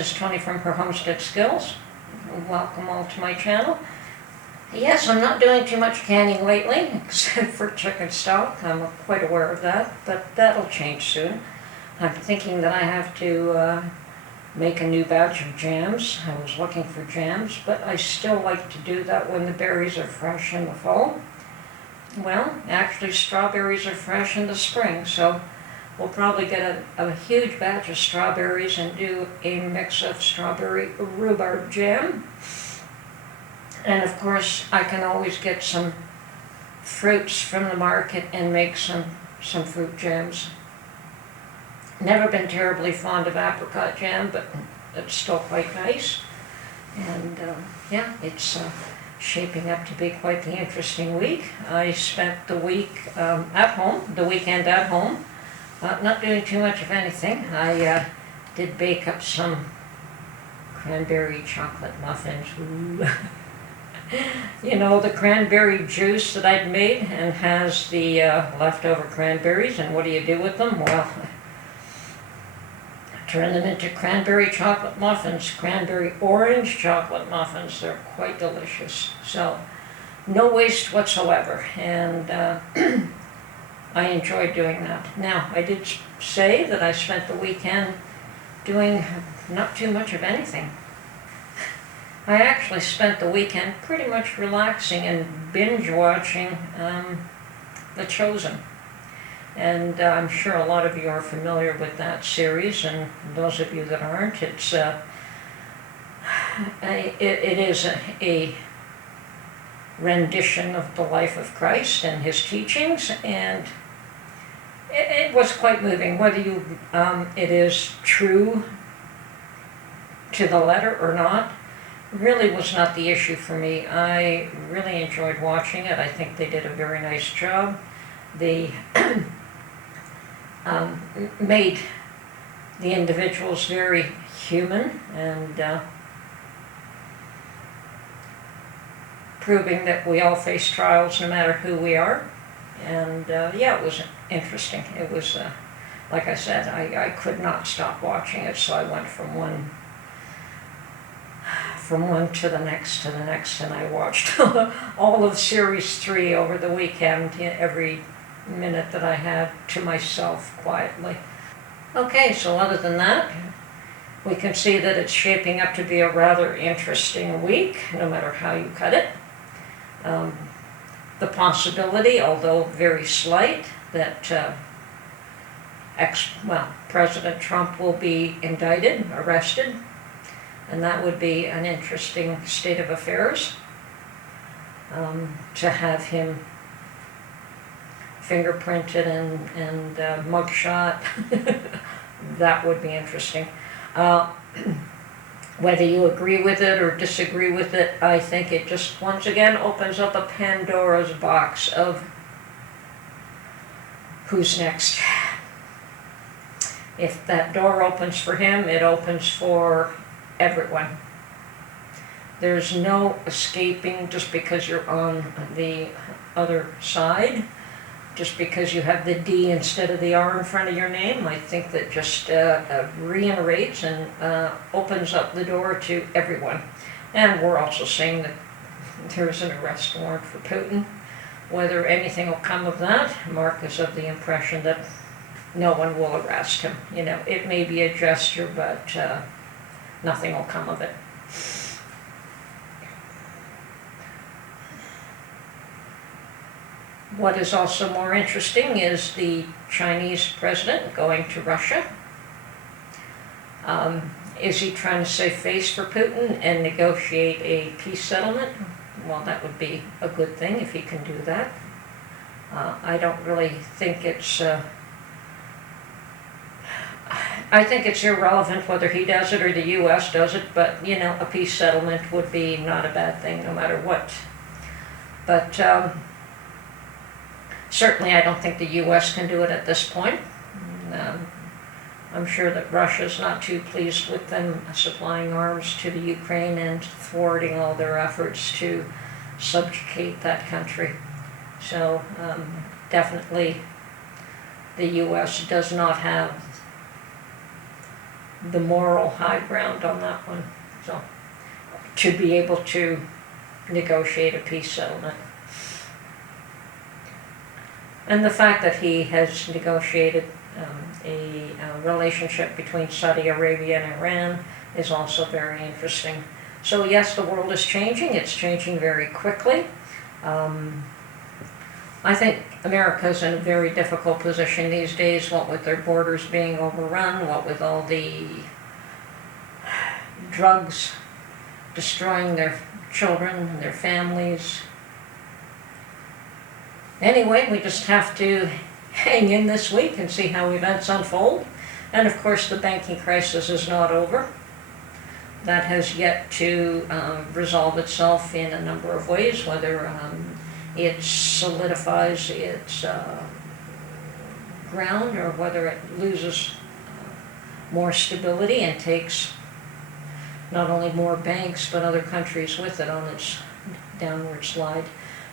is Tony from her Homestead Skills. Welcome all to my channel. Yes, I'm not doing too much canning lately, except for chicken stock. I'm quite aware of that, but that'll change soon. I'm thinking that I have to make a new batch of jams. I was looking for jams, but I still like to do that when the berries are fresh in the fall. Well, actually strawberries are fresh in the spring, so we'll probably get a huge batch of strawberries and do a mix of strawberry rhubarb jam. And of course, I can always get some fruits from the market and make some fruit jams. Never been terribly fond of apricot jam, but it's still quite nice. And yeah, it's shaping up to be quite the interesting week. I spent the week at home, the weekend at home, not doing too much of anything. I did bake up some cranberry chocolate muffins. Ooh. You know, the cranberry juice that I'd made and has the leftover cranberries, and what do you do with them? Well, turn them into cranberry chocolate muffins, cranberry orange chocolate muffins. They're quite delicious. So, no waste whatsoever, and I enjoyed doing that. Now, I did say that I spent the weekend doing not too much of anything. I actually spent the weekend pretty much relaxing and binge watching The Chosen. And I'm sure a lot of you are familiar with that series, and those of you that aren't, it is a rendition of the life of Christ and his teachings, and it was quite moving. Whether it is true to the letter or not, really was not the issue for me. I really enjoyed watching it. I think they did a very nice job. They made the individuals very human and proving that we all face trials no matter who we are. And yeah, it was interesting. It was, like I said, I could not stop watching it, so I went from one to the next, and I watched all of Series 3 over the weekend, every minute that I had to myself quietly. Okay, so other than that, we can see that it's shaping up to be a rather interesting week, no matter how you cut it. The possibility, although very slight, that President Trump will be indicted, arrested, and that would be an interesting state of affairs, to have him fingerprinted and mugshot. That would be interesting. Whether you agree with it or disagree with it, I think it just once again opens up a Pandora's box of who's next. If that door opens for him, it opens for everyone. There's no escaping just because you're on the other side, just because you have the D instead of the R in front of your name. I think that just reiterates and opens up the door to everyone. And we're also saying that there's an arrest warrant for Putin. Whether anything will come of that, Mark is of the impression that no one will arrest him. You know, it may be a gesture, but nothing will come of it. What is also more interesting is the Chinese president going to Russia. Is he trying to save face for Putin and negotiate a peace settlement? Well, that would be a good thing if he can do that. I don't really think it's... I think it's irrelevant whether he does it or the U.S. does it, but, you know, a peace settlement would be not a bad thing no matter what. But certainly I don't think the U.S. can do it at this point. I'm sure that Russia's not too pleased with them supplying arms to the Ukraine and thwarting all their efforts to subjugate that country. So definitely the U.S. does not have the moral high ground on that one, so, to be able to negotiate a peace settlement. And the fact that he has negotiated a relationship between Saudi Arabia and Iran is also very interesting. So yes, the world is changing. It's changing very quickly. I think America's in a very difficult position these days, what with their borders being overrun, what with all the drugs destroying their children and their families. Anyway, we just have to hang in this week and see how events unfold. And of course, the banking crisis is not over. That has yet to resolve itself in a number of ways, whether it solidifies its ground or whether it loses more stability and takes not only more banks but other countries with it on its downward slide.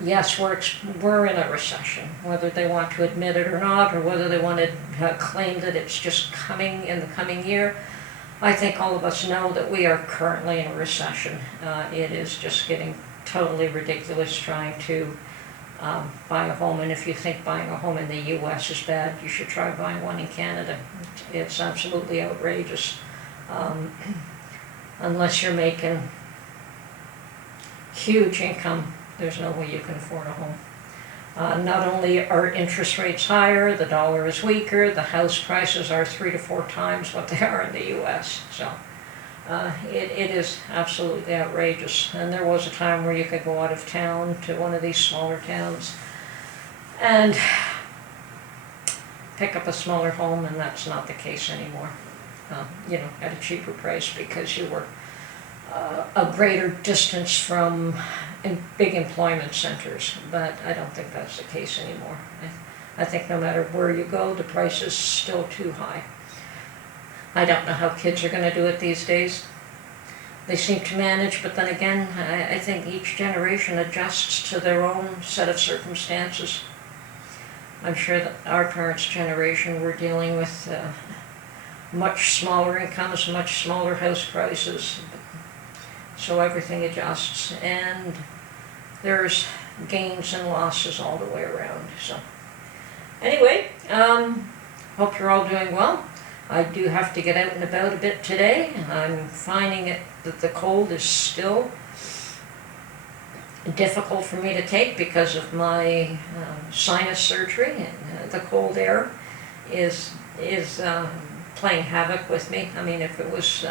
Yes, we're in a recession, whether they want to admit it or not, or whether they want to claim that it's just coming in the coming year. I think all of us know that we are currently in a recession. It is just getting totally ridiculous trying to buy a home, and if you think buying a home in the US is bad, you should try buying one in Canada. It's absolutely outrageous. Unless you're making huge income, there's no way you can afford a home. Not only are interest rates higher, the dollar is weaker, the house prices are 3 to 4 times what they are in the US. So it is absolutely outrageous. And there was a time where you could go out of town to one of these smaller towns and pick up a smaller home, and that's not the case anymore. At a cheaper price because you were a greater distance from big employment centers, but I don't think that's the case anymore. I think no matter where you go, the price is still too high. I don't know how kids are going to do it these days. They seem to manage, but then again, I think each generation adjusts to their own set of circumstances. I'm sure that our parents' generation were dealing with much smaller incomes, much smaller house prices, so everything adjusts, and there's gains and losses all the way around. So anyway, hope you're all doing well. I do have to get out and about a bit today. I'm finding that the cold is still difficult for me to take because of my sinus surgery. The cold air is playing havoc with me. I mean, if it was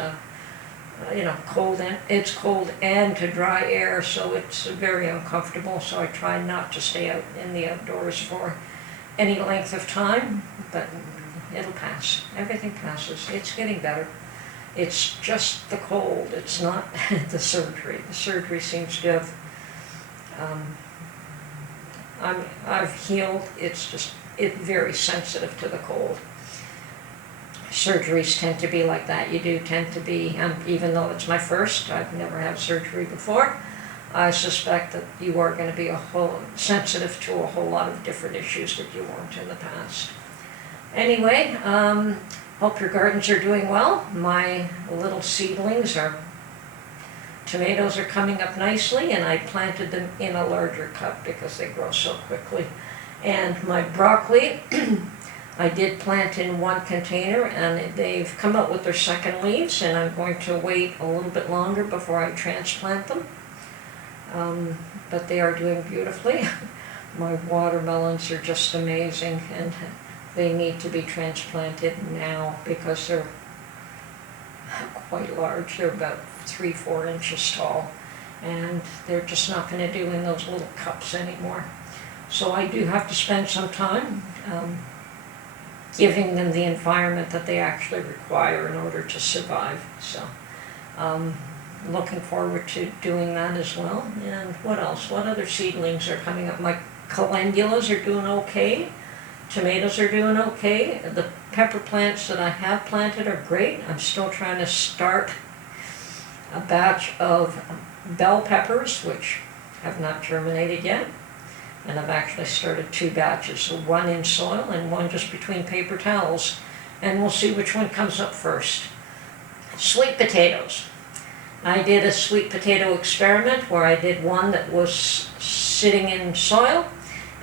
cold, and it's cold and to dry air, so it's very uncomfortable. So I try not to stay out in the outdoors for any length of time, but it'll pass. Everything passes. It's getting better. It's just the cold. It's not the surgery. The surgery seems to have I've healed. It's very sensitive to the cold. Surgeries tend to be like that. You do tend to be, even though it's my first, I've never had surgery before, I suspect that you are going to be sensitive to a whole lot of different issues that you weren't in the past. Anyway, hope your gardens are doing well. My little seedlings tomatoes are coming up nicely, and I planted them in a larger cup because they grow so quickly. And my broccoli, I did plant in one container, and they've come out with their second leaves, and I'm going to wait a little bit longer before I transplant them. But they are doing beautifully. My watermelons are just amazing, and they need to be transplanted now because they're quite large. They're about 3-4 inches tall, and they're just not going to do in those little cups anymore. So I do have to spend some time giving them the environment that they actually require in order to survive. So looking forward to doing that as well. And what else? What other seedlings are coming up? My calendulas are doing okay. Tomatoes are doing okay. The pepper plants that I have planted are great. I'm still trying to start a batch of bell peppers, which have not germinated yet. And I've actually started 2 batches, one in soil and one just between paper towels. And we'll see which one comes up first. Sweet potatoes. I did a sweet potato experiment where I did one that was sitting in soil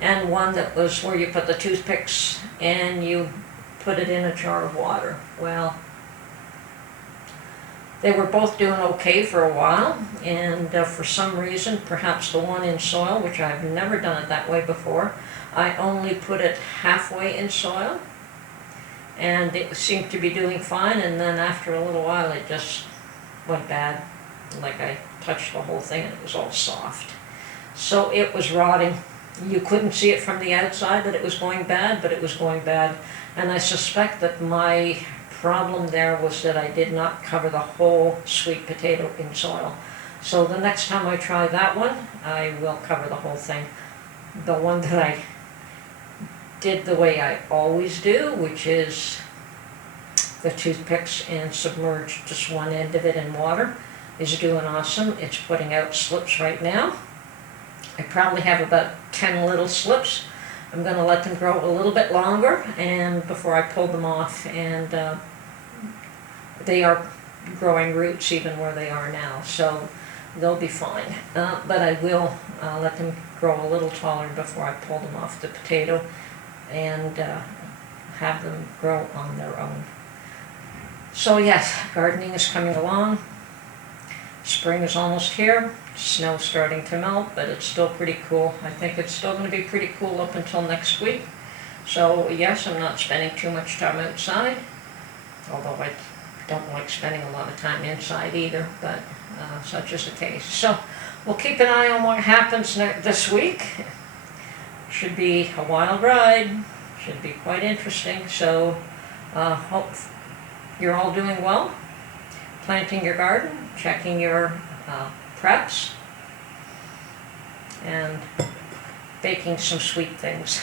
and one that was where you put the toothpicks and you put it in a jar of water. Well, they were both doing okay for a while, and for some reason, perhaps the one in soil, which I've never done it that way before, I only put it halfway in soil, and it seemed to be doing fine, and then after a little while it just went bad. Like I touched the whole thing and it was all soft. So it was rotting. You couldn't see it from the outside that it was going bad, but it was going bad. And I suspect that my problem there was that I did not cover the whole sweet potato in soil. So the next time I try that one, I will cover the whole thing. The one that I did the way I always do, which is the toothpicks and submerge just one end of it in water, is doing awesome. It's putting out slips right now. I probably have about 10 little slips. I'm going to let them grow a little bit longer and before I pull them off, and they are growing roots even where they are now, so they'll be fine. But I will let them grow a little taller before I pull them off the potato and have them grow on their own. So yes, gardening is coming along. Spring is almost here. Snow's starting to melt, but it's still pretty cool. I think it's still going to be pretty cool up until next week. So yes, I'm not spending too much time outside, although I don't like spending a lot of time inside either, but such is the case. So we'll keep an eye on what happens this week. Should be a wild ride. Should be quite interesting. So hope you're all doing well, planting your garden, checking your preps, and baking some sweet things.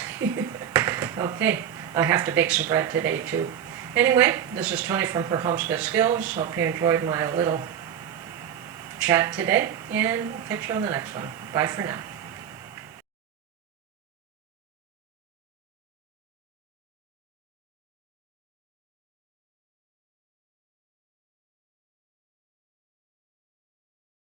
Okay, I have to bake some bread today too. Anyway, this is Tony from Her Homestead Skills. Hope you enjoyed my little chat today, and we'll catch you on the next one. Bye for now.